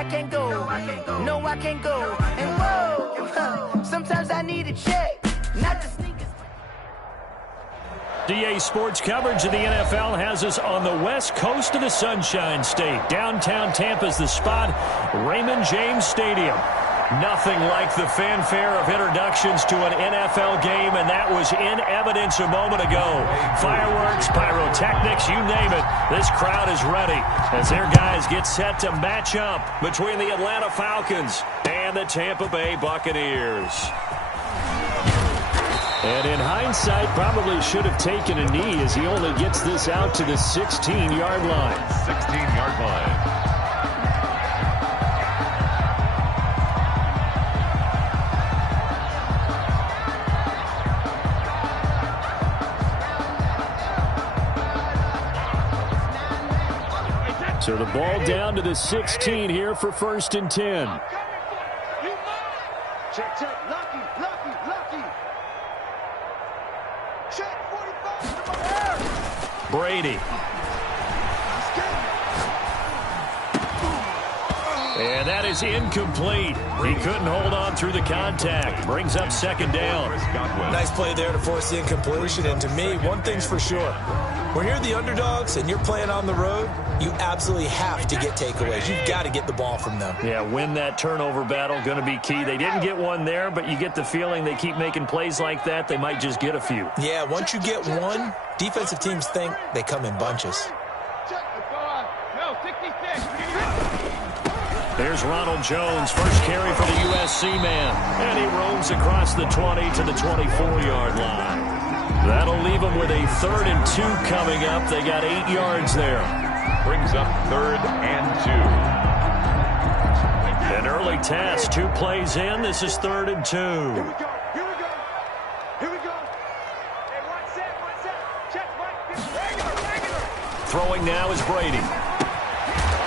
I can't go. No, I can't go. And whoa, sometimes I need a check. Not the sneakers. DA Sports coverage of the NFL has us on the west coast of the Sunshine State. Downtown Tampa's the spot, Raymond James Stadium. Nothing like the fanfare of introductions to an NFL game, and that was in evidence a moment ago. Fireworks, pyrotechnics, you name it. This crowd is ready as their guys get set to match up between the Atlanta Falcons and the Tampa Bay Buccaneers. And in hindsight, probably should have taken a knee as he only gets this out to the 16-yard line. 16-yard line. So the ball down to the 16 here for 1st and 10. Check, check, lucky. Check, 45. Brady. And that is incomplete. He couldn't hold on through the contact. Brings up 2nd down. Nice play there to force the incompletion. And to me, one thing's for sure. When you're the underdogs and you're playing on the road, you absolutely have to get takeaways. You've got to get the ball from them. Yeah, win that turnover battle, going to be key. They didn't get one there, but you get the feeling they keep making plays like that, they might just get a few. Yeah, once you get one, defensive teams think they come in bunches. There's Ronald Jones, first carry for the USC man. And he roams across the 20 to the 24-yard line. That'll leave them with a 3rd and 2 coming up. They got 8 yards there. Brings up 3rd and 2. An early test, 2 plays in. This is 3rd and 2. Here we go. Hey, one set. Check, regular. Throwing now is Brady.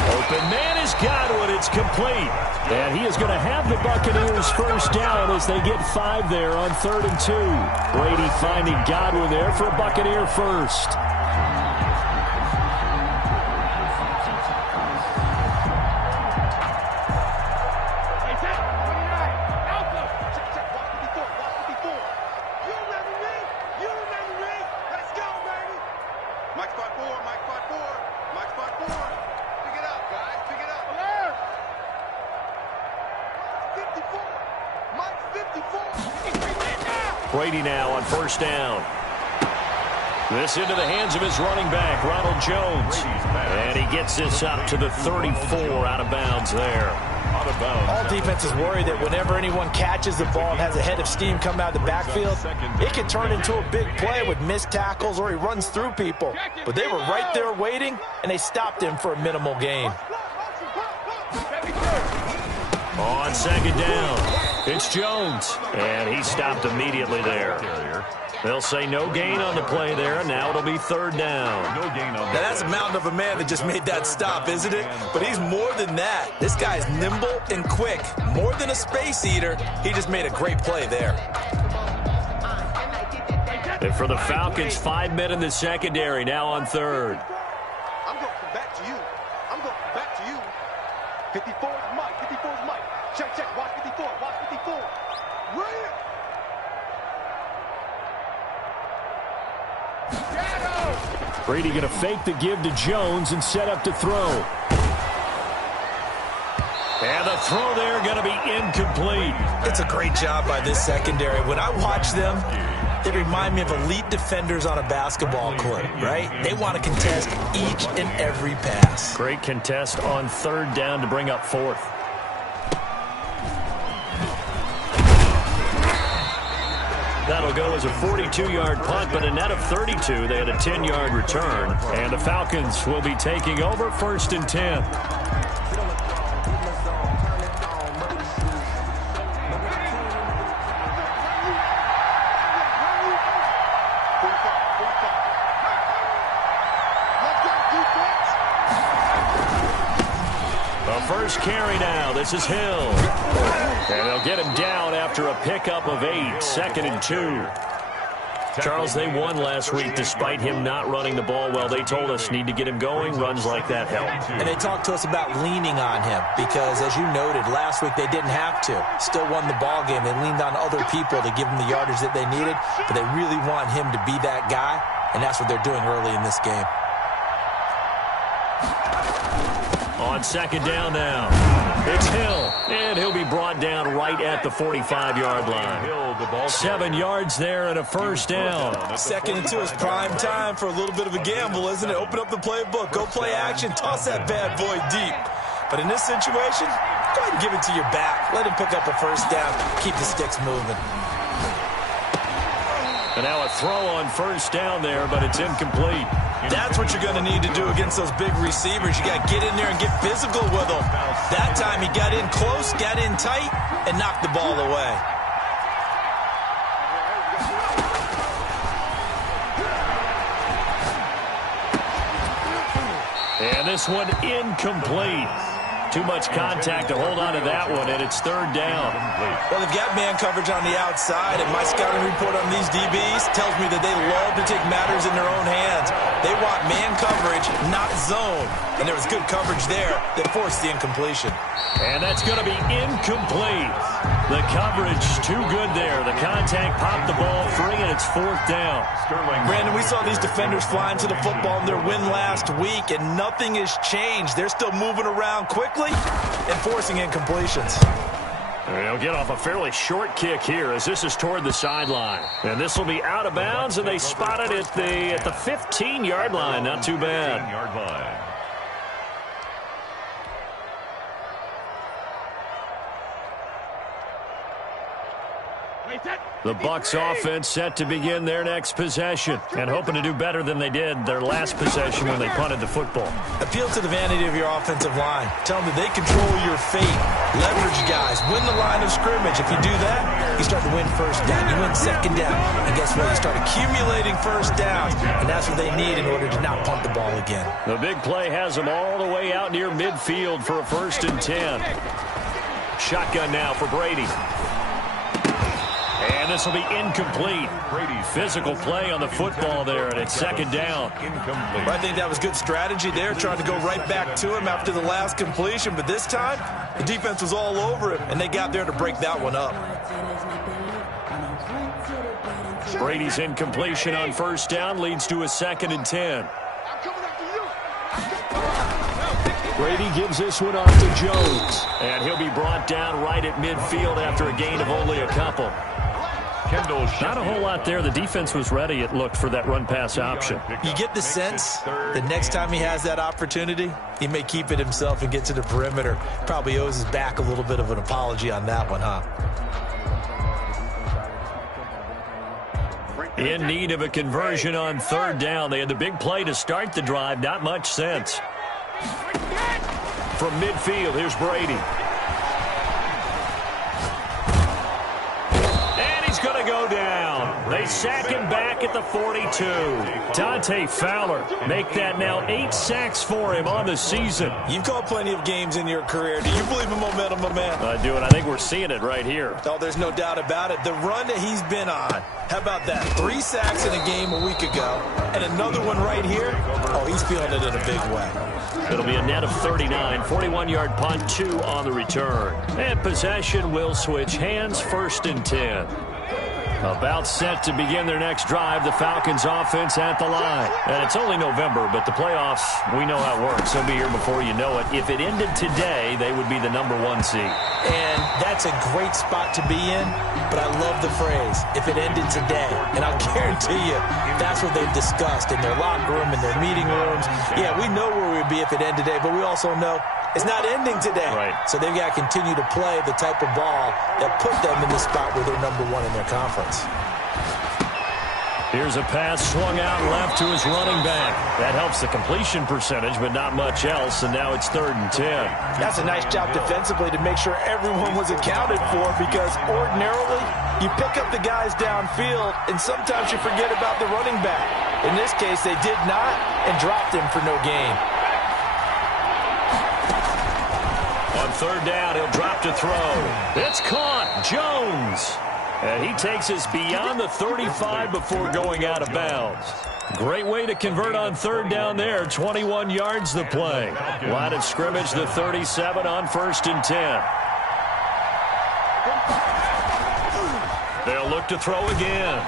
Open man is Godwin. It's complete. And he is going to have the Buccaneers first down as they get 5 there on 3rd and 2. Brady finding Godwin there for a Buccaneer first. Brady now on 1st down. This into the hands of his running back, Ronald Jones. And he gets this up to the 34 out of bounds there. All defenses worry that whenever anyone catches the ball and has a head of steam come out of the backfield, it can turn into a big play with missed tackles or he runs through people. But they were right there waiting, and they stopped him for a minimal gain. On 2nd down, it's Jones. And he stopped immediately there. They'll say no gain on the play there, and now it'll be 3rd down. Now that's a mountain of a man that just made that stop, isn't it? But he's more than that. This guy's nimble and quick. More than a space eater, he just made a great play there. And for the Falcons, 5 men in the secondary, now on 3rd. I'm going to come back to you. 54 is Mike. Check. Watch 54. Right here. Brady going to fake the give to Jones and set up to throw. And the throw there going to be incomplete. It's a great job by this secondary. When I watch them, they remind me of elite defenders on a basketball court, right? They want to contest each and every pass. Great contest on 3rd down to bring up 4th. That'll go as a 42-yard punt, but a net of 32. They had a 10-yard return. And the Falcons will be taking over 1st and 10. First carry now. This is Hill. And they'll get him down after a pickup of 8. 2nd and 2. Charles, they won last week despite him not running the ball well. They told us need to get him going. Runs like that help. And they talked to us about leaning on him because, as you noted, last week they didn't have to. Still won the ball game. They leaned on other people to give them the yardage that they needed, but they really want him to be that guy, and that's what they're doing early in this game. On second down now, it's Hill, and he'll be brought down right at the 45-yard line. 7 yards there and a first down. 2nd and 2 is prime time for a little bit of a gamble, isn't it? Open up the playbook, go play action, toss that bad boy deep. But in this situation, go ahead and give it to your back. Let him pick up a first down, keep the sticks moving. And now a throw on first down there, but it's incomplete. That's what you're going to need to do against those big receivers. You got to get in there and get physical with them. That time he got in close, got in tight, and knocked the ball away. And this one incomplete. Too much contact to hold on to that one, and it's third down. Well, they've got man coverage on the outside, and my scouting report on these DBs tells me that they love to take matters in their own hands. They want man coverage, not zone. And there was good coverage there that forced the incompletion. And that's going to be incomplete. The coverage too good there. The contact popped the ball free, and it's fourth down. Brandon, we saw these defenders flying to the football in their win last week, and nothing has changed. They're still moving around quickly and forcing incompletions. They'll get off a fairly short kick here as this is toward the sideline. And this will be out of bounds, and they spot it at the 15-yard line. Not too bad. 15-yard line. The Bucs offense set to begin their next possession and hoping to do better than they did their last possession when they punted the football. Appeal to the vanity of your offensive line. Tell them that they control your fate. Leverage guys. Win the line of scrimmage. If you do that, you start to win first down. You win second down. And guess what? You start accumulating first downs. And that's what they need in order to not punt the ball again. The big play has them all the way out near midfield for a 1st and 10. Shotgun now for Brady. And this will be incomplete. Physical play on the football there, and it's second down. Incomplete. I think that was good strategy there, trying to go right back to him after the last completion. But this time, the defense was all over him, and they got there to break that one up. Brady's incompletion on first down leads to a 2nd and 10. Brady gives this one off to Jones. And he'll be brought down right at midfield after a gain of only a couple. Not a whole lot there. The defense was ready, it looked, for that run-pass option. You get the sense that next time he has that opportunity, he may keep it himself and get to the perimeter. Probably owes his back a little bit of an apology on that one, huh? In need of a conversion on third down. They had the big play to start the drive. Not much sense. From midfield, here's Brady. And he's going to go down. They sack him back at the 42. Dante Fowler make that now 8 sacks for him on the season. You've called plenty of games in your career. Do you believe in momentum, my man? I do, and I think we're seeing it right here. Oh, there's no doubt about it. The run that he's been on. How about that? 3 sacks in a game a week ago, and another one right here. Oh, he's feeling it in a big way. It'll be a net of 39, 41-yard punt, 2 on the return. And possession will switch hands, 1st and 10. About set to begin their next drive, the Falcons offense at the line. And it's only November, but the playoffs, we know how it works. They'll be here before you know it. If it ended today, they would be the #1 seed. And that's a great spot to be in, but I love the phrase, if it ended today. And I'll guarantee you, that's what they've discussed in their locker room, in their meeting rooms. Yeah, we know where we'd be if it ended today, but we also know it's not ending today. Right. So they've got to continue to play the type of ball that put them in the spot where they're #1 in their conference. Here's a pass swung out left to his running back. That helps the completion percentage, but not much else, and now it's 3rd and 10. That's a nice job defensively to make sure everyone was accounted for, because ordinarily you pick up the guys downfield, and sometimes you forget about the running back. In this case, they did not and dropped him for no gain. On third down, he'll drop to throw. It's caught. Jones. And he takes us beyond the 35 before going out of bounds. Great way to convert on third down there. 21 yards the play. Line of scrimmage, the 37 on 1st and 10. They'll look to throw again.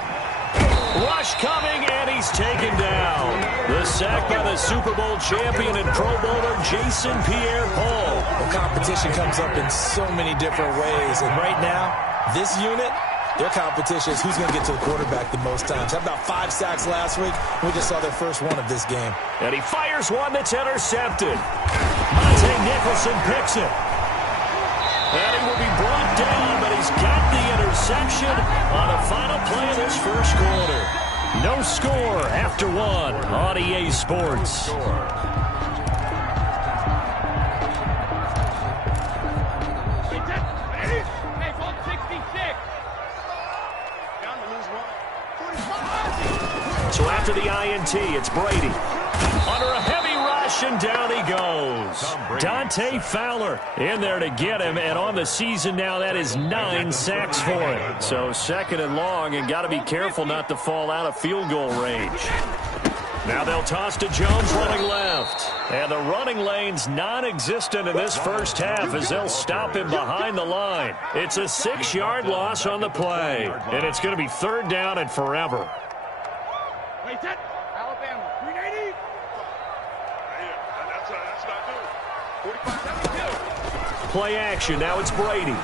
Rush coming, and he's taken down. The sack by the Super Bowl champion and Pro Bowler Jason Pierre-Paul. Well, competition comes up in so many different ways. And right now, this unit, their competition is who's going to get to the quarterback the most times. Had about 5 sacks last week. We just saw their first one of this game. And he fires one that's intercepted. Monte Nicholson picks it. And he will be brought down, but he's got the interception on the final play of this first quarter. No score after 1 on EA Sports. So after the INT, it's Brady. Under a heavy rush, and down he goes. Dante Fowler in there to get him, and on the season now, that is 9 sacks for him. So 2nd and long, and got to be careful not to fall out of field goal range. Now they'll toss to Jones running left. And the running lane's non-existent in this first half as they'll stop him behind the line. It's a 6-yard loss on the play, and it's going to be 3rd down and forever. Wait, that Alabama 380. That's not good. 45-72. Play action. Now it's Brady.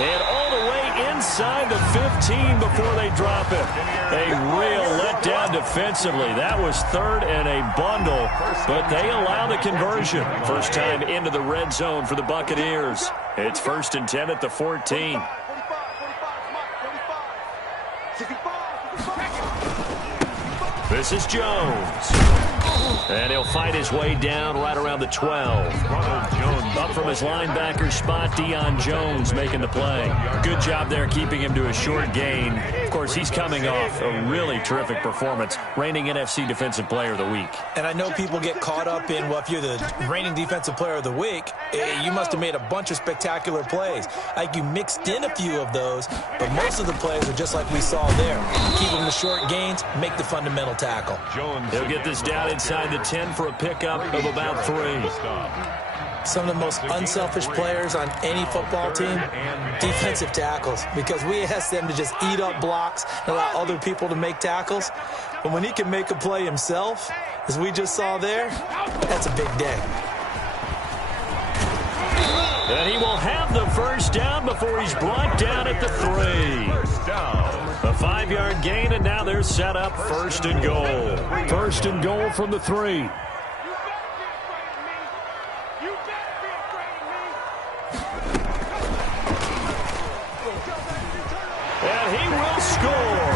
And all the way inside the 15 before they drop it. A real letdown defensively. That was 3rd and a bundle, but they allow the conversion. First time into the red zone for the Buccaneers. It's 1st and 10 at the 14. This is Jones. And he'll fight his way down right around the 12. Up from his linebacker spot, Deion Jones making the play. Good job there keeping him to a short gain. Of course, he's coming off a really terrific performance, reigning NFC Defensive Player of the Week. And I know people get caught up in, well, if you're the reigning Defensive Player of the Week, you must have made a bunch of spectacular plays. Like you mixed in a few of those, but most of the plays are just like we saw there. Keep them to short gains, make the fundamental tackle. He'll get this down inside the 10 for a pickup of about 3. Some of the most unselfish players on any football team, defensive tackles, because we ask them to just eat up blocks and allow other people to make tackles. But when he can make a play himself, as we just saw there, that's a big day. And he will have the first down before he's brought down at the 3. A 5-yard gain, and now they're set up 1st and goal. 1st and goal from the 3. And he will score.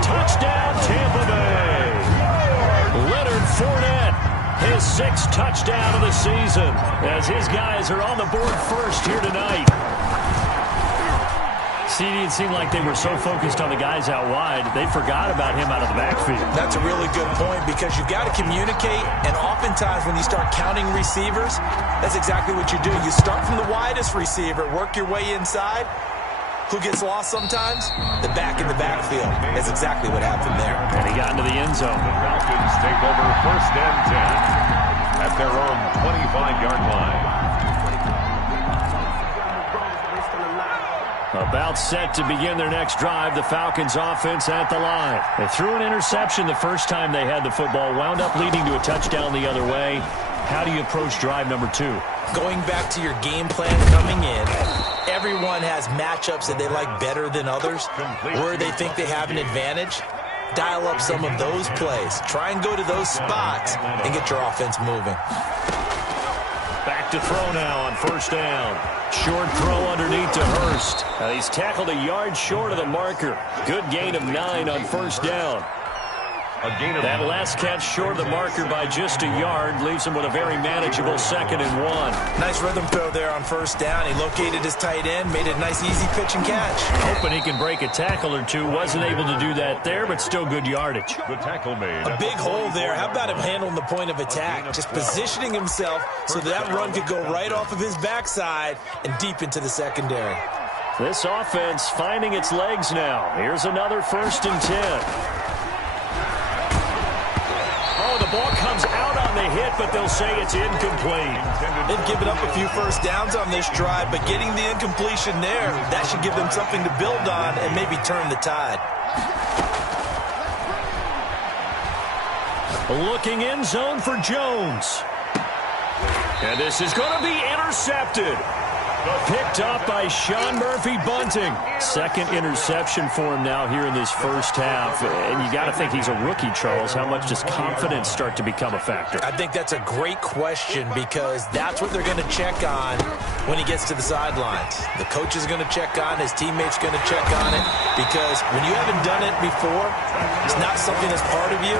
Touchdown, Tampa Bay. Leonard Fournette, his 6th touchdown of the season, as his guys are on the board first here tonight. It seemed like they were so focused on the guys out wide, they forgot about him out of the backfield. That's a really good point, because you've got to communicate, and oftentimes when you start counting receivers, that's exactly what you do. You start from the widest receiver, work your way inside. Who gets lost sometimes? The back in the backfield. That's exactly what happened there. And he got into the end zone. The Falcons take over 1st and 10 at their own 25-yard line. About set to begin their next drive, the Falcons offense at the line. They threw an interception the first time they had the football, wound up leading to a touchdown the other way. How do you approach drive number 2? Going back to your game plan coming in, everyone has matchups that they like better than others, where they think they have an advantage. Dial up some of those plays. Try and go to those spots and get your offense moving. Back to throw now on 1st down. Short throw underneath to Hurst. Now he's tackled a yard short of the marker. Good gain of 9 on 1st down. A gain of That last catch short of the marker by just a yard leaves him with a very manageable 2nd and 1. Nice rhythm throw there on first down. He located his tight end, made it a nice easy pitch and catch. Hoping he can break a tackle or two. Wasn't able to do that there, but still good yardage. Good tackle made. A big hole there. How about him handling the point of attack? Just positioning himself so that run could go right off of his backside and deep into the secondary. This offense finding its legs now. Here's another 1st and 10. Oh, the ball comes out on the hit, but they'll say it's incomplete. They've given up a few first downs on this drive, but getting the incompletion there, that should give them something to build on and maybe turn the tide. Looking end zone for Jones. And this is going to be intercepted. Picked up by Sean Murphy-Bunting. 2nd interception for him now here in this first half. And you got to think he's a rookie, Charles. How much does confidence start to become a factor? I think that's a great question because that's what they're going to check on when he gets to the sidelines. The coach is going to check on, his teammates going to check on it, because when you haven't done it before, it's not something that's part of you.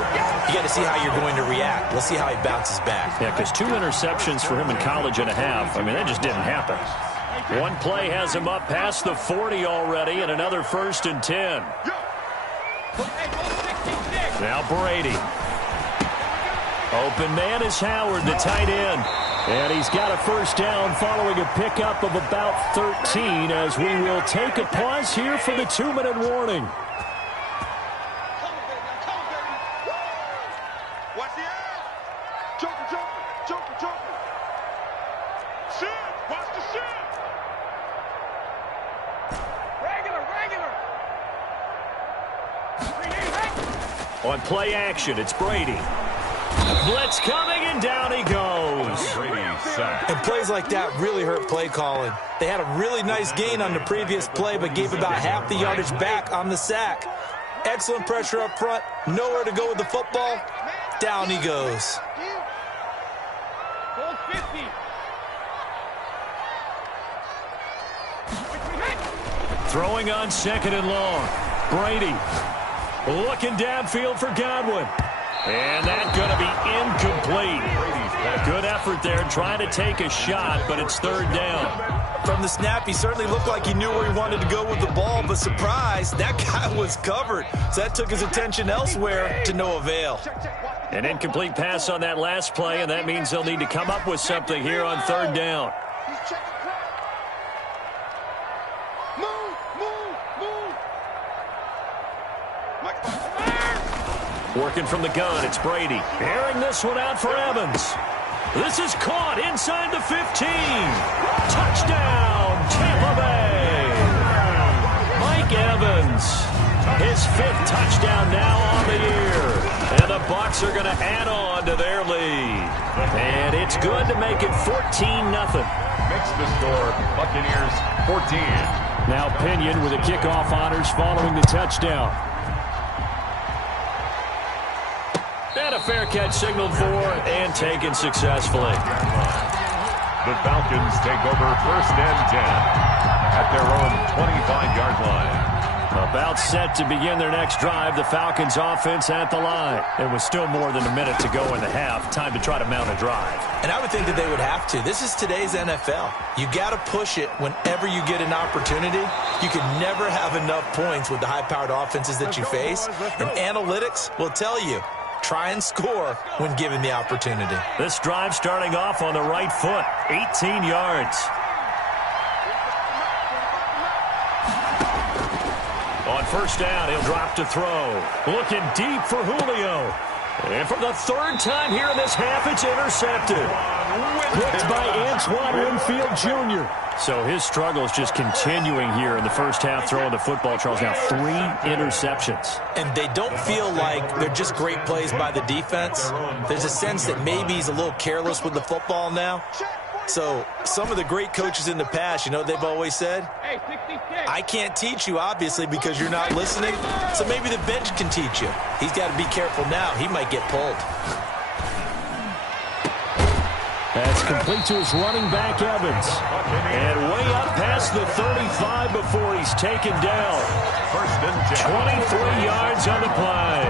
You got to see how you're going to react. We'll see how he bounces back. Yeah, because 2 interceptions for him in college and a half. I mean, that just didn't happen. One play has him up past the 40 already, and another 1st and 10. Now Brady. Open man is Howard, the tight end. And he's got a first down following a pickup of about 13 as we will take a pause here for the 2-minute warning. Watch the ass. Joker, joker, joker, joker. Shit, watch the shit. Regular, regular. On play action, it's Brady. Blitz coming, and down he goes. And plays like that really hurt play calling. They had a really nice gain on the previous play, but gave about half the yardage back on the sack. Excellent pressure up front. Nowhere to go with the football. Down he goes. Throwing on 2nd and long. Brady looking downfield for Godwin. And that's going to be incomplete. Good effort there trying to take a shot, but it's 3rd down. From the snap, he certainly looked like he knew where he wanted to go with the ball, but surprise, that guy was covered. So that took his attention elsewhere to no avail. An incomplete pass on that last play, and that means they'll need to come up with something here on 3rd down. Working from the gun, it's Brady. Airing this one out for Evans. This is caught inside the 15. Touchdown, Tampa Bay. Mike Evans, his 5th touchdown now on the year. And the Bucs are going to add on to their lead. And it's good to make it 14-0. Makes the score, Buccaneers 14. Now Pinion with the kickoff honors following the touchdown. And a fair catch signaled for and taken successfully. The Falcons take over 1st and 10 at their own 25-yard line. About set to begin their next drive, the Falcons offense at the line. There was still more than a minute to go in the half. Time to try to mount a drive. And I would think that they would have to. This is today's NFL. You got to push it whenever you get an opportunity. You can never have enough points with the high-powered offenses that you face. And analytics will tell you, try and score when given the opportunity. This drive starting off on the right foot, 18 yards. On 1st down, he'll drop to throw. Looking deep for Julio. And for the 3rd time here in this half, it's intercepted. Picked by Antoine Winfield Jr. So his struggle is just continuing here in the first half throwing the football, Charles. Now 3 interceptions. And they don't feel like they're just great plays by the defense. There's a sense that maybe he's a little careless with the football now. So some of the great coaches in the past, you know, they've always said, I can't teach you, obviously, because you're not listening. So maybe the bench can teach you. He's got to be careful now. He might get pulled. That's complete to his running back, Evans. And way up past the 35 before he's taken down. 23 yards on the play.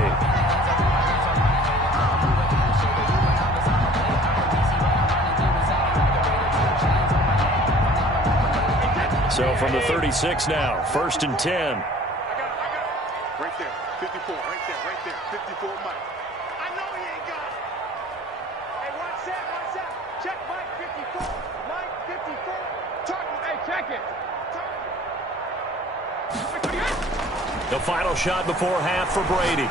So from the 36 now, 1st and 10. I got it. Right there, 54, right there, 54, Mike. I know he ain't got it. Hey, watch that. Check Mike 54. Mike 54. Target. Hey, check it. The final shot before half for Brady.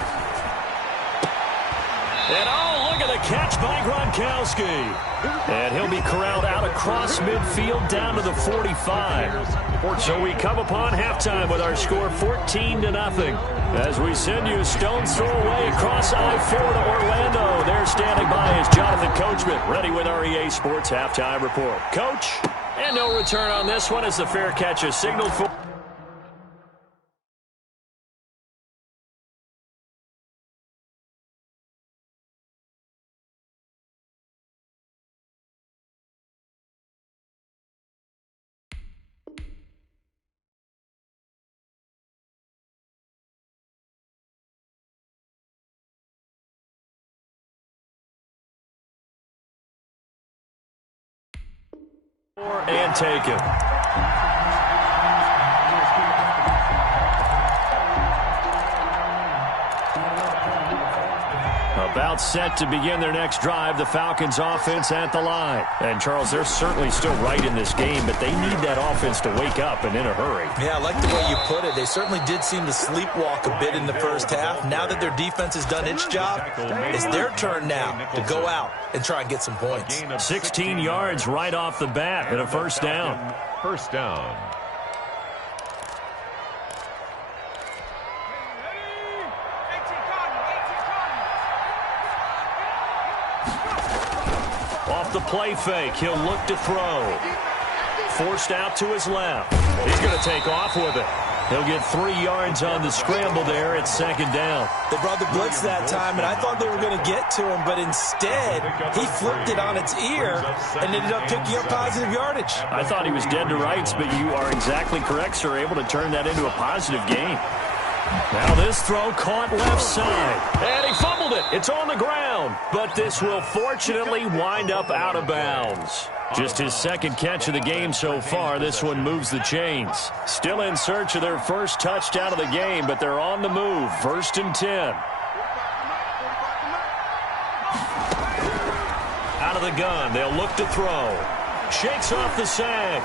And oh, look at the catch by Gronkowski. And he'll be corralled out across midfield down to the 45. So we come upon halftime with our score 14-0. As we send you a stone's throw away across I-4 to Orlando. There standing by is Jonathan Coachman, ready with our EA Sports Halftime Report. Coach, and no return on this one as the fair catch is signaled for. And take it. About set to begin their next drive, the Falcons offense at the line. And Charles, they're certainly still right in this game, but they need that offense to wake up and in a hurry. Yeah, I like the way you put it. They certainly did seem to sleepwalk a bit in the first half. Now that their defense has done its job, it's their turn now to go out and try and get some points. 16 yards right off the bat and a first down. First down. Off the play fake, he'll look to throw. Forced out to his left. He's going to take off with it. He'll get 3 yards on the scramble there at 2nd down. They brought the blitz that time, and I thought they were going to get to him, but instead, he flipped it on its ear and ended up picking up positive yardage. I thought he was dead to rights, but you are exactly correct, sir, able to turn that into a positive gain. Now this throw caught left side, and he fumbled it. It's on the ground, but this will fortunately wind up out of bounds. Just his 2nd catch of the game so far. This one moves the chains. Still in search of their first touchdown of the game, but they're on the move. 1st and 10. Out of the gun, they'll look to throw. Shakes off the sack.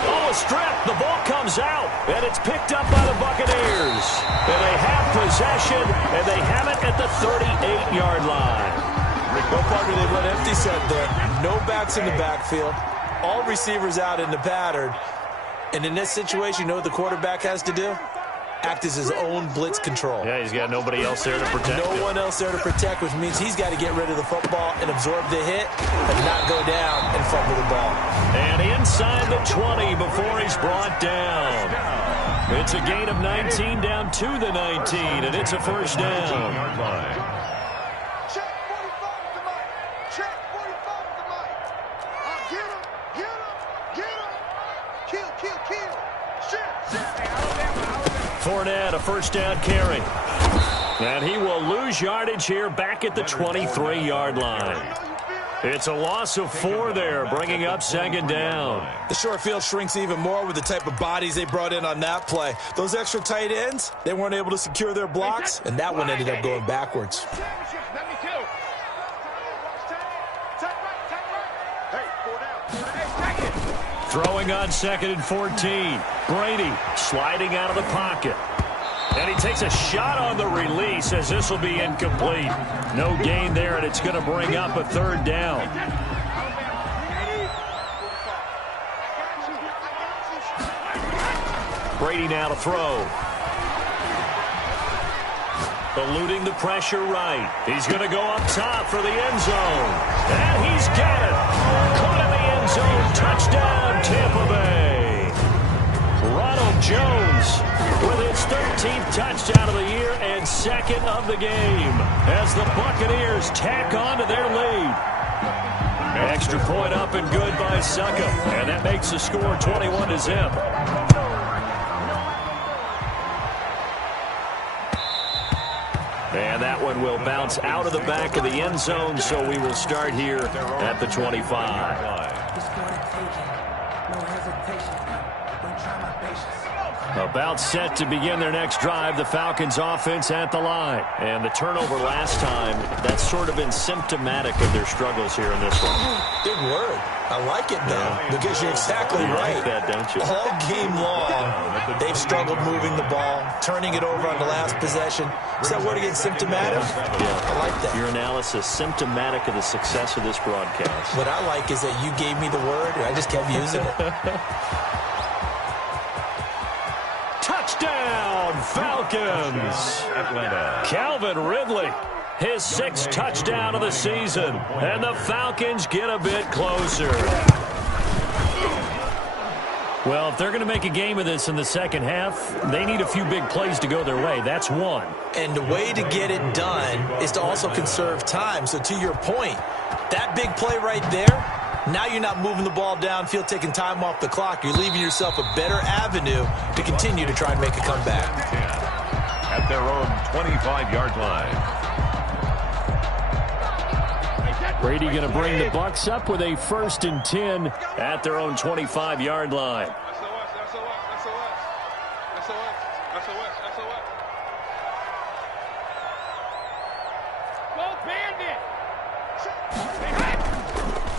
Oh, a strip. The ball comes out, and it's picked up by the Buccaneers. And they have possession, and they have it at the 38-yard line. No partner, they've let empty set there. No backs in the backfield. All receivers out in the pattern. And in this situation, you know what the quarterback has to do? Act as his own blitz control. Yeah, he's got nobody else there to protect him. No one else there to protect, which means he's got to get rid of the football and absorb the hit and not go down and fumble the ball. And inside the 20 before he's brought down. It's a gain of 19 down to the 19, and it's a first down. Fournette, a first down carry. And he will lose yardage here back at the 23-yard line. It's a loss of 4 there, bringing up 2nd down. The short field shrinks even more with the type of bodies they brought in on that play. Those extra tight ends, they weren't able to secure their blocks, and that one ended up going backwards. Throwing on 2nd and 14. Brady sliding out of the pocket. And he takes a shot on the release as this will be incomplete. No gain there, and it's going to bring up a 3rd down. Brady now to throw. Eluding the pressure right. He's going to go up top for the end zone. And he's got it. Caught in the end zone. Touchdown, Tampa Bay. Ronald Jones with his 13th touchdown of the year and 2nd of the game as the Buccaneers tack on to their lead. Extra point up and good by Succa. And that makes the score 21-0. And that one will bounce out of the back of the end zone, so we will start here at the 25. No hesitation. About set to begin their next drive, the Falcons offense at the line. And the turnover last time, that's sort of been symptomatic of their struggles here in this one. Big word. I like it, though, because you're exactly right. You like that, don't you? All game long, they've struggled moving the ball, turning it over on the last possession. Is that word again, symptomatic? Yeah. I like that. Your analysis, symptomatic of the success of this broadcast. What I like is that you gave me the word, and I just kept using it. Touchdown, Falcons! Atlanta. Calvin Ridley, his 6th touchdown of the season, and the Falcons get a bit closer. Well, if they're going to make a game of this in the second half, they need a few big plays to go their way. That's one. And the way to get it done is to also conserve time. So to your point, that big play right there, now you're not moving the ball downfield, taking time off the clock. You're leaving yourself a better avenue to continue to try and make a comeback. At their own 25-yard line. Brady going to bring the Bucs up with a 1st and 10 at their own 25-yard line.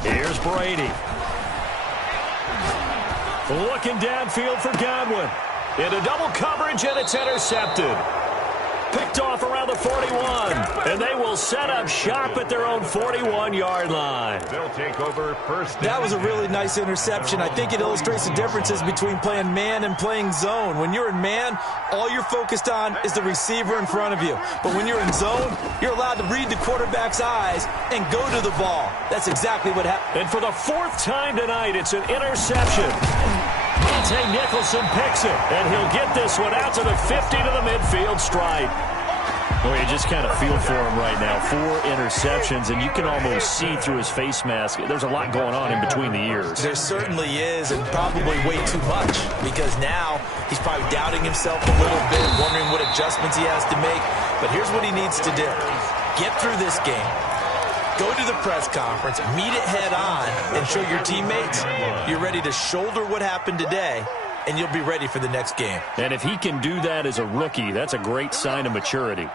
Here's Brady. Looking downfield for Godwin. Into double coverage, and it's intercepted. Picked off around the 41, and they will set up shop at their own 41-yard line. They'll take over first. That was a really nice interception. I think it illustrates the differences between playing man and playing zone. When you're in man, all you're focused on is the receiver in front of you. But when you're in zone, you're allowed to read the quarterback's eyes and go to the ball. That's exactly what happened. And for the 4th time tonight, it's an interception. Dante Nicholson picks it, and he'll get this one out to the 50 to the midfield stripe. Well, you just kind of feel for him right now. 4 interceptions, and you can almost see through his face mask. There's a lot going on in between the ears. There certainly is, and probably way too much, because now he's probably doubting himself a little bit, wondering what adjustments he has to make. But here's what he needs to do. Get through this game. Go to the press conference, meet it head on, and show your teammates you're ready to shoulder what happened today, and you'll be ready for the next game. And if he can do that as a rookie, that's a great sign of maturity.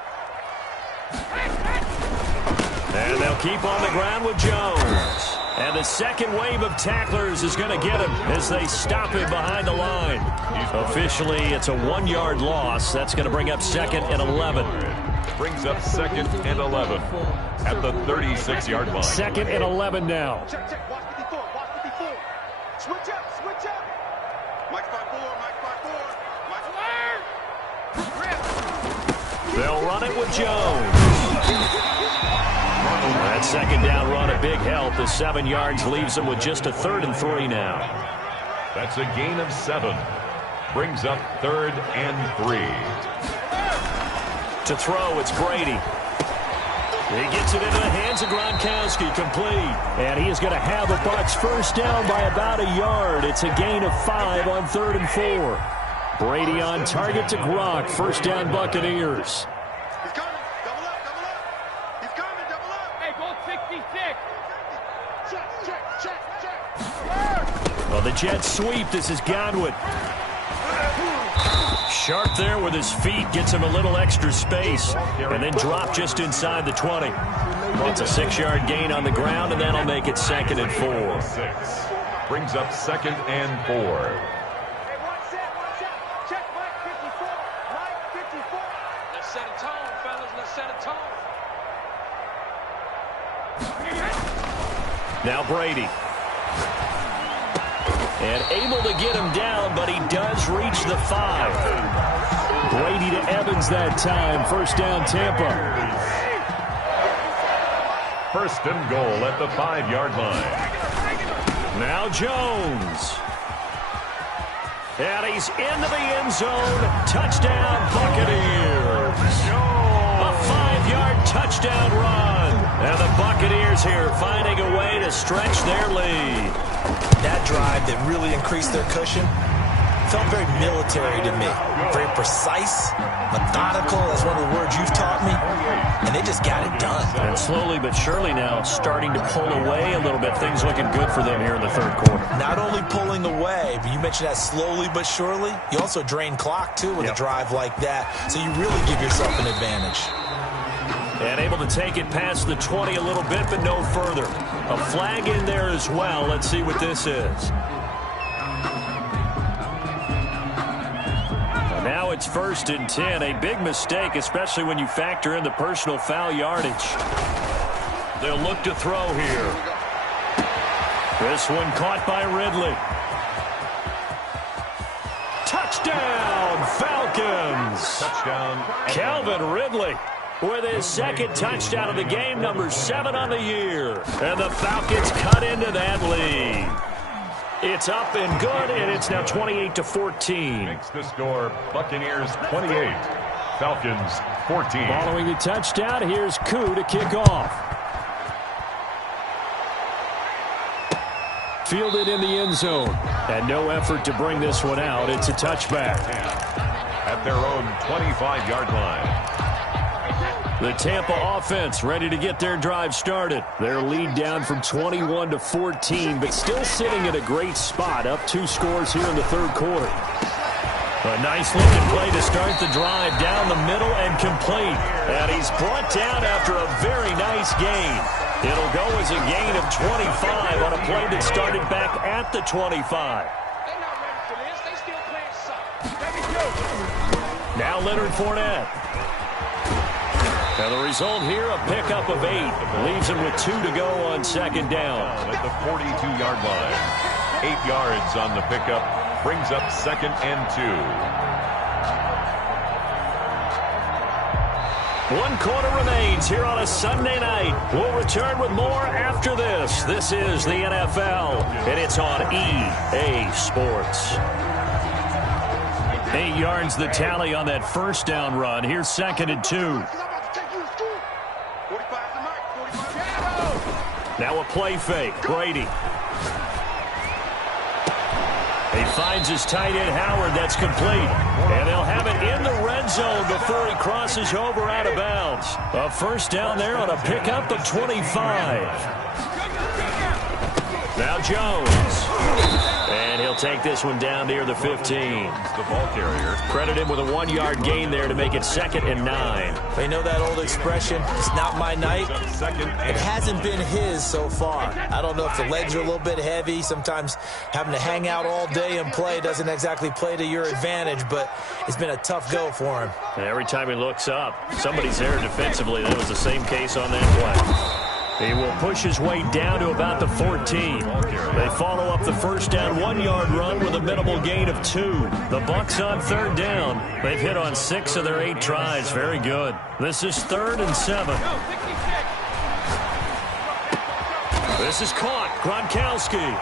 And they'll keep on the ground with Jones. And the second wave of tacklers is going to get him as they stop him behind the line. Officially, it's a 1-yard loss. That's going to bring up 2nd and 11. Brings up 2nd and 11 at the 36-yard line. 2nd and 11 now. Check, check. Watch 54. Watch 54. Switch up. Switch up. Mike 5-4. Mike 5-4. Mike 4. They'll run it with Jones. That 2nd down run, a big help. The 7 yards leaves them with just a 3rd and 3 now. That's a gain of 7. Brings up 3rd and 3. To throw, it's Brady. He gets it into the hands of Gronkowski, complete. And he is going to have a Bucs 1st down by about a yard. It's a gain of 5 on 3rd and 4. Brady on target to Gronk. 1st down, Buccaneers. He's coming. Double up. Double up. He's coming. Double up. Hey, go 66. Check. Well, the Jets sweep. This is Godwin. Sharp there with his feet, gets him a little extra space, and then drop just inside the 20. It's a 6-yard gain on the ground, and that'll make it 2nd and 4. 6. Brings up 2nd and 4. Hey, one set. Check Mike 54. Mike 54. Let's set a tone, fellas. Let's set a tone. Now Brady. And able to get him down, but he does reach the 5. Brady to Evans that time. 1st down, Tampa. 1st and goal at the 5-yard line. Now Jones. And he's into the end zone. Touchdown, Buccaneers. A 5-yard touchdown run. And the Buccaneers here finding a way to stretch their lead. That drive that really increased their cushion, Felt very military to me. Very precise, methodical. That's one of the words you've taught me. And they just got it done. And slowly but surely now starting to pull away a little bit. Things looking good for them here in the third quarter. Not only pulling away, but you mentioned that slowly but surely. You also drain clock, too, with a drive like that. So you really give yourself an advantage. And able to take it past the 20 a little bit, but no further. A flag in there as well. Let's see what this is. And now it's 1st and 10. A big mistake, especially when you factor in the personal foul yardage. They'll look to throw here. This one caught by Ridley. Touchdown, Falcons! Touchdown. Calvin Ridley with his second touchdown of the game, number 7 on the year. And the Falcons cut into that lead. It's up and good, and it's now 28-14. Makes the score Buccaneers 28, Falcons 14. Following the touchdown, here's Koo to kick off. Fielded in the end zone. And no effort to bring this one out. It's a touchback. At their own 25-yard line. The Tampa offense ready to get their drive started. Their lead down from 21-14, but still sitting at a great spot, up 2 scores here in the third quarter. A nice-looking play to start the drive down the middle and complete. And he's brought down after a very nice gain. It'll go as a gain of 25 on a play that started back at the 25. They're not ready for this. They still playing suck. Now Leonard Fournette. And the result here, a pickup of 8. Leaves him with 2 to go on second down. At the 42-yard line. 8 yards on the pickup. Brings up 2nd and 2. 1 quarter remains here on a Sunday night. We'll return with more after this. This is the NFL, and it's on EA Sports. 8 yards the tally on that first down run. Here's 2nd and 2. Now a play fake. Brady. He finds his tight end, Howard. That's complete. And they'll have it in the red zone before he crosses over out of bounds. A first down there on a pickup of 25. Now Jones. And he'll take this one down near the 15. The ball carrier. Credit him with a 1-yard gain there to make it 2nd and 9. You know that old expression, it's not my night? It hasn't been his so far. I don't know if the legs are a little bit heavy. Sometimes having to hang out all day and play doesn't exactly play to your advantage, but it's been a tough go for him. And every time he looks up, somebody's there defensively. That was the same case on that play. He will push his way down to about the 14. They follow up the first down 1-yard run with a minimal gain of 2. The Bucs on third down. They've hit on 6 of their 8 tries. Very good. This is 3rd and 7. This is caught. Gronkowski.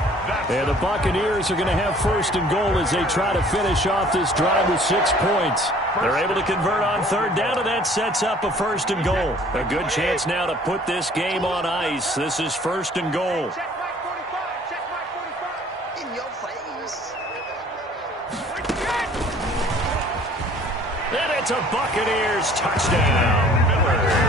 And the Buccaneers are going to have 1st and goal as they try to finish off this drive with 6 points. They're able to convert on third down, and that sets up a 1st and goal. A good chance now to put this game on ice. This is 1st and goal. Check Mike 45. Check Mike 45. In your face. And it's a Buccaneers touchdown.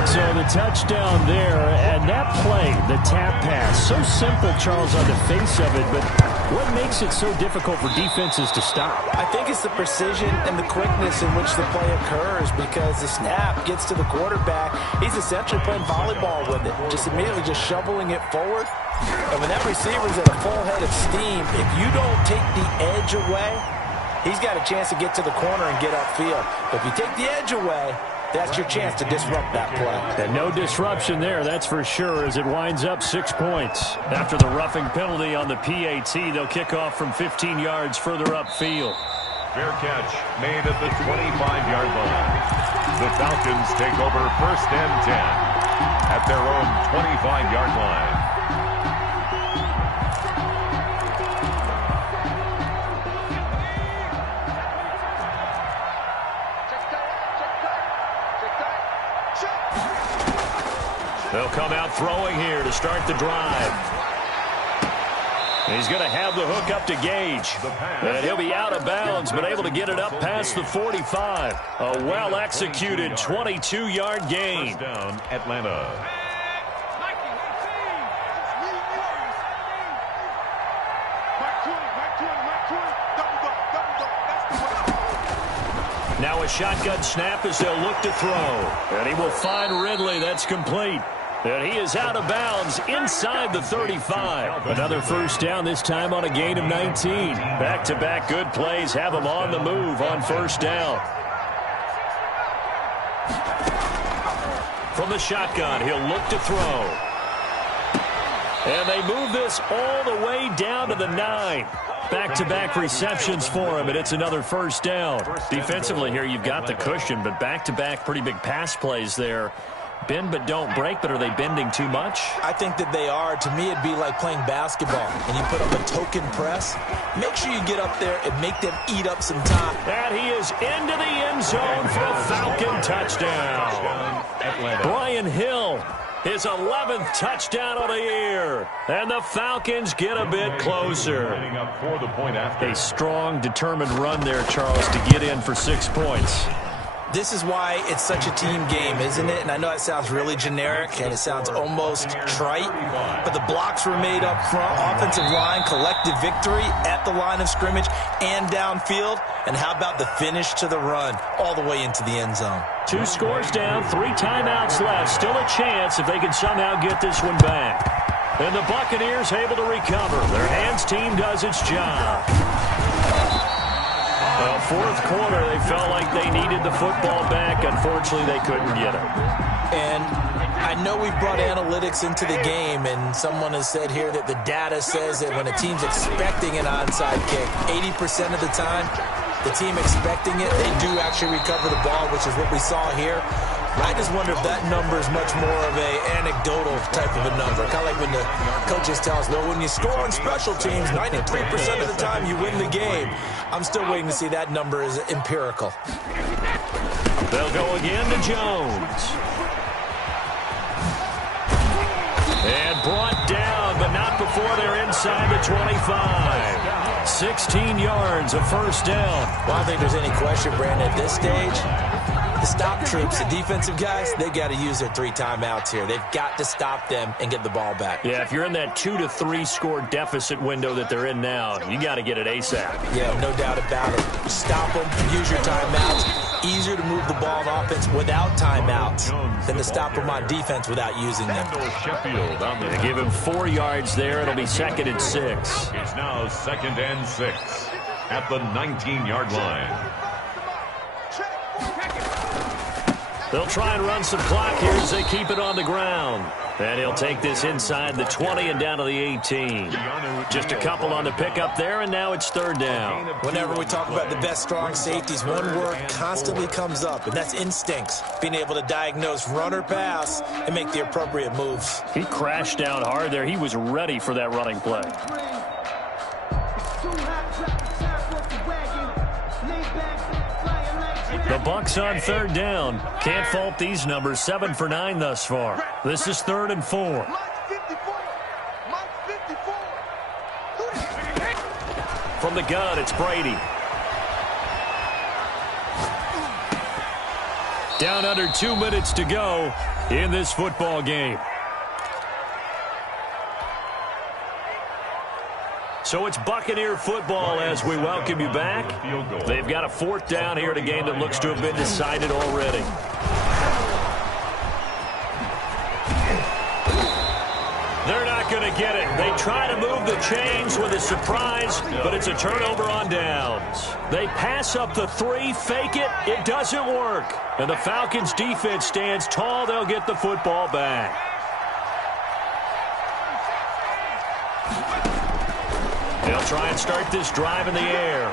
So the touchdown there, and that play, the tap pass, so simple, Charles, on the face of it, but what makes it so difficult for defenses to stop? I think it's the precision and the quickness in which the play occurs, because the snap gets to the quarterback. He's essentially playing volleyball with it, just immediately just shoveling it forward. And when that receiver's at a full head of steam, if you don't take the edge away, he's got a chance to get to the corner and get upfield. But if you take the edge away, that's your chance to disrupt that play. And no disruption there, that's for sure, as it winds up 6 points. After the roughing penalty on the PAT, they'll kick off from 15 yards further upfield. Fair catch made at the 25-yard line. The Falcons take over 1st and 10 at their own 25-yard line. They'll come out throwing here to start the drive. He's going to have the hook up to Gage. And he'll be out of bounds, but able to get it up past the 45. A well-executed 22-yard gain. First down, Atlanta. Now a shotgun snap as they'll look to throw. And he will find Ridley. That's complete. And he is out of bounds inside the 35. Another first down, this time on a gain of 19. Back-to-back good plays have him on the move on first down. From the shotgun, he'll look to throw. And they move this all the way down to the 9. Back-to-back receptions for him, and it's another first down. Defensively here, you've got the cushion, but back-to-back pretty big pass plays there. Bend but don't break, but are they bending too much? I think that they are. To me, it'd be like playing basketball, and you put up a token press. Make sure you get up there and make them eat up some time. And he is into the end zone for a Falcon touchdown. Brian Hill, his 11th touchdown of the year. And the Falcons get a bit closer. A strong, determined run there, Charles, to get in for 6 points. This is why it's such a team game, isn't it? And I know it sounds really generic and it sounds almost trite, but the blocks were made up front, offensive line, collective victory at the line of scrimmage and downfield. And how about the finish to the run all the way into the end zone? 2 scores down, 3 timeouts left. Still a chance if they can somehow get this one back. And the Buccaneers able to recover. Their hands team does its job. Well, fourth quarter, they felt like they needed the football back. Unfortunately, they couldn't get it. And I know we brought analytics into the game, and someone has said here that the data says that when a team's expecting an onside kick, 80% of the time, the team expecting it, they do actually recover the ball, which is what we saw here. I just wonder if that number is much more of an anecdotal type of a number. Kind of like when the coaches tell us, well, when you score on special teams, 93% of the time you win the game. I'm still waiting to see that number is empirical. They'll go again to Jones. And brought down, but not before they're inside the 25. 16 yards, a first down. Well, I don't think there's any question, Brandon, at this stage. The stop troops, the defensive guys, they got to use their 3 timeouts here. They've got to stop them and get the ball back. Yeah, if you're in that 2 to 3 score deficit window that they're in now, you got to get it ASAP. Yeah, no doubt about it. Stop them, use your timeouts. Easier to move the ball on offense without timeouts than to stop them on defense without using them. They give him 4 yards there. It'll be 2nd and 6. It's now 2nd and 6 at the 19-yard line. They'll try and run some clock here as they keep it on the ground. And he'll take this inside the 20 and down to the 18. Just a couple on the pickup there, and now it's 3rd down. Whenever we talk about the best strong safeties, one word constantly comes up, and that's instincts. Being able to diagnose run or pass and make the appropriate moves. He crashed down hard there. He was ready for that running play. The Bucs on 3rd down. Can't fault these numbers. 7 for 9 thus far. This is 3rd and 4. From the gun, it's Brady. Down under 2 minutes to go in this football game. So it's Buccaneer football as we welcome you back. They've got a 4th down here in a game that looks to have been decided already. They're not going to get it. They try to move the chains with a surprise, but it's a turnover on downs. They pass up the 3, fake it. It doesn't work. And the Falcons defense stands tall. They'll get the football back. They'll try and start this drive in the air.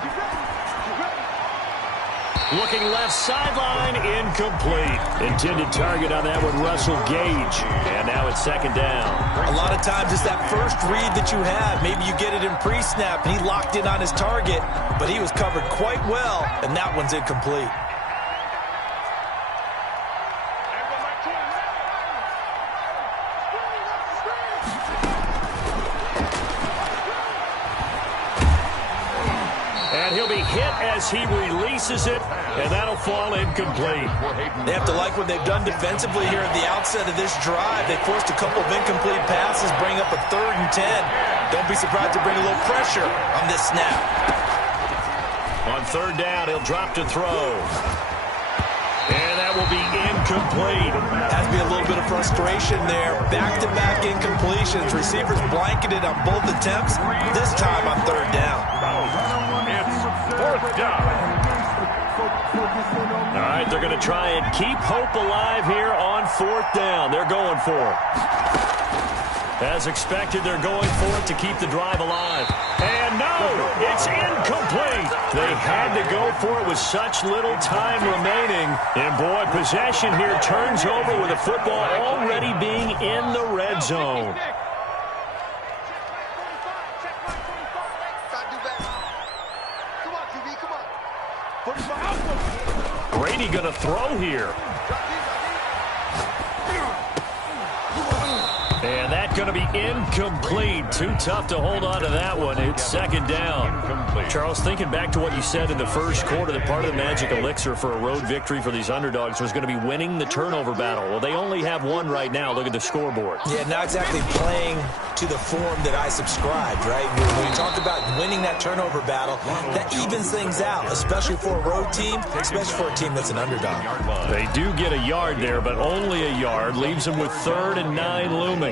Looking left sideline, incomplete. Intended target on that one, Russell Gage. And now it's 2nd down. A lot of times it's that first read that you have. Maybe you get it in pre-snap, and he locked in on his target, but he was covered quite well, and that one's incomplete. to be hit as he releases it, and that'll fall incomplete. They have to like what they've done defensively here at the outset of this drive. They forced a couple of incomplete passes, bring up a 3rd and 10. Don't be surprised to bring a little pressure on this snap. On 3rd down, he'll drop to throw. And that will be incomplete. Has to be a little bit of frustration there. Back-to-back incompletions. Receivers blanketed on both attempts, this time on 3rd down. It's 4th down. All right, they're going to try and keep hope alive here on 4th down. They're going for it. As expected, they're going for it to keep the drive alive. And no, it's incomplete. They had to go for it with such little time remaining. And boy, possession here turns over with the football already being in the red zone. Brady going to throw here. And that's going to be incomplete. Too tough to hold on to that one. It's 2nd down. Charles, thinking back to what you said in the first quarter, that part of the magic elixir for a road victory for these underdogs was going to be winning the turnover battle. Well, they only have one right now. Look at the scoreboard. Yeah, not exactly playing to the form that I subscribed, right? When you talk about winning that turnover battle, that evens things out, especially for a road team, especially for a team that's an underdog. They do get a yard there, but only a yard. Leaves them with 3rd and 9 looming.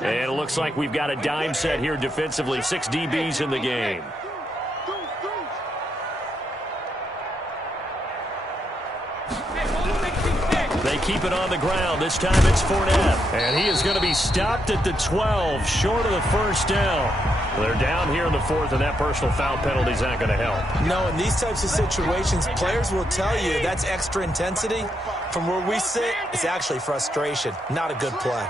And it looks like we've got a dime set here defensively. 6 DBs in the game. They keep it on the ground. This time it's Fournette. And he is going to be stopped at the 12, short of the 1st down. They're down here in the 4th, and that personal foul penalty is not going to help. No, in these types of situations, players will tell you that's extra intensity. From where we sit, it's actually frustration. Not a good play.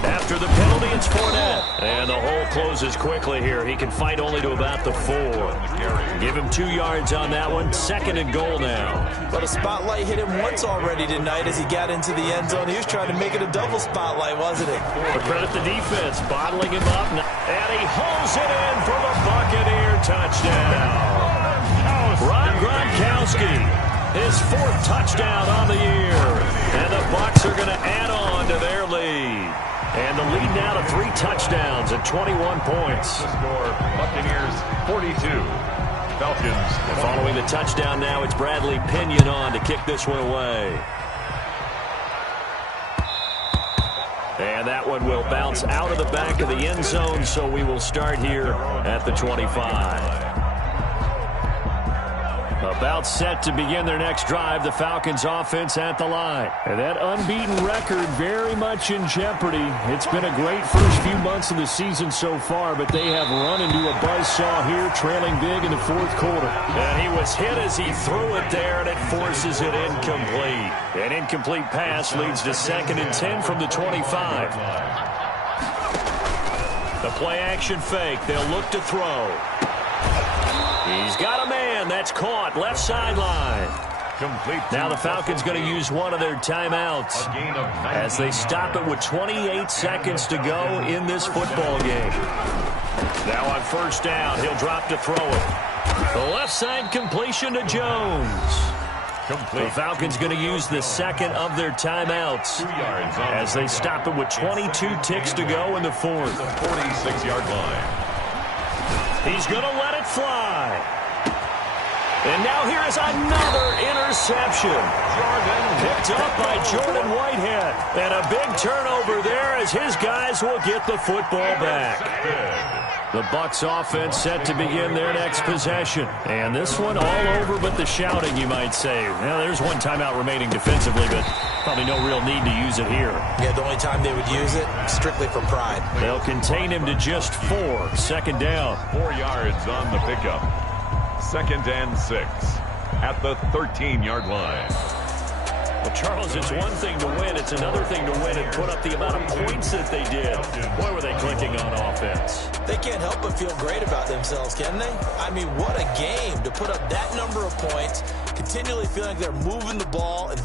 After the penalty, it's Fournette. And the hole closes quickly here. He can fight only to about the 4. Give him 2 yards on that one. 2nd and goal now. But a spotlight hit him once already tonight as he got into the end zone. He was trying to make it a double spotlight, wasn't it? But credit the defense, bottling him up. And he holds it in for the Buccaneer touchdown. Rob Gronkowski, his 4th touchdown on the year. And the Bucs are going to add on to their lead. And the lead now to 3 touchdowns at 21 points. The score, Buccaneers 42, Falcons 20. Following the touchdown now, it's Bradley Pinion on to kick this one away. And that one will bounce out of the back of the end zone, so we will start here at the 25. About set to begin their next drive, the Falcons offense at the line. And that unbeaten record very much in jeopardy. It's been a great first few months of the season so far, but they have run into a buzzsaw here, trailing big in the 4th quarter. And he was hit as he threw it there, and it forces it incomplete. An incomplete pass leads to 2nd and 10 from the 25. The play-action fake. They'll look to throw. He's got a man. That's caught. Left sideline. Complete. Now the Falcons going to use one of their timeouts as they stop it with 28 seconds to go in this football game. Now on 1st down, he'll drop to throw it. The left side completion to Jones. Complete. The Falcons going to use the 2nd of their timeouts 2 yards as they stop it with 22 ticks to go in the 4th. The 46-yard line. He's going to let it fly. And now here is another interception. Picked up by Jordan Whitehead. And a big turnover there as his guys will get the football back. The Bucs offense set to begin their next possession. And this one all over but the shouting, you might say. Well, there's one timeout remaining defensively, but probably no real need to use it here. Yeah, the only time they would use it, strictly for pride. They'll contain him to just 4. 2nd down. 4 yards on the pickup. 2nd and 6 at the 13-yard line. Well, Charles, it's one thing to win. It's another thing to win and put up the amount of points that they did. Boy, were they clicking on offense. They can't help but feel great about themselves, can they? I mean, what a game to put up that number of points, continually feeling like they're moving the ball and